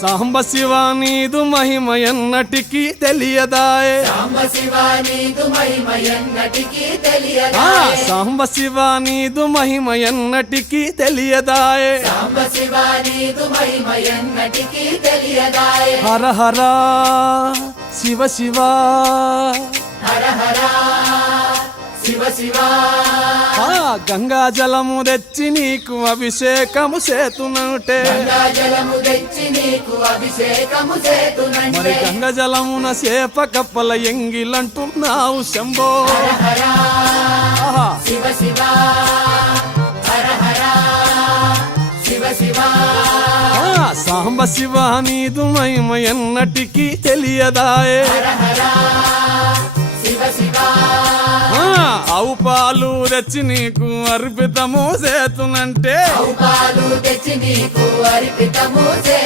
సాంబ శివ నీదు మహిమ ఎన్నటికీ తెలియదాయే సాంబ శివ నీదు మహిమ ఎన్నటికీ తెలియదాయే సాంబ శివ నీదు మహిమ ఎన్నటికీ తెలియదాయే సాంబ శివ నీదు మహిమ ఎన్నటికీ తెలియదాయే హర హర శివ శివ హర హర శివ శివ గంగా జలము తెచ్చి నీకు అభిషేకము చేతునంటే గంగా జలము తెచ్చి నీకు అభిషేకము మరి చేతునంటే గంగ జలమున చేప కప్పల ఎంగిలంటున్నావు శంభో హర హర ఆహా. శివ శివ హర హర శివ శివ సాంబ శివ నీదు మహిమ ఎన్నటికీ తెలియదాయే హర హర శివ శివ ఆవు పాలు తెచ్చి నీకు అర్పితము చేతునంటే పాలు తెచ్చి నీకు అర్పితము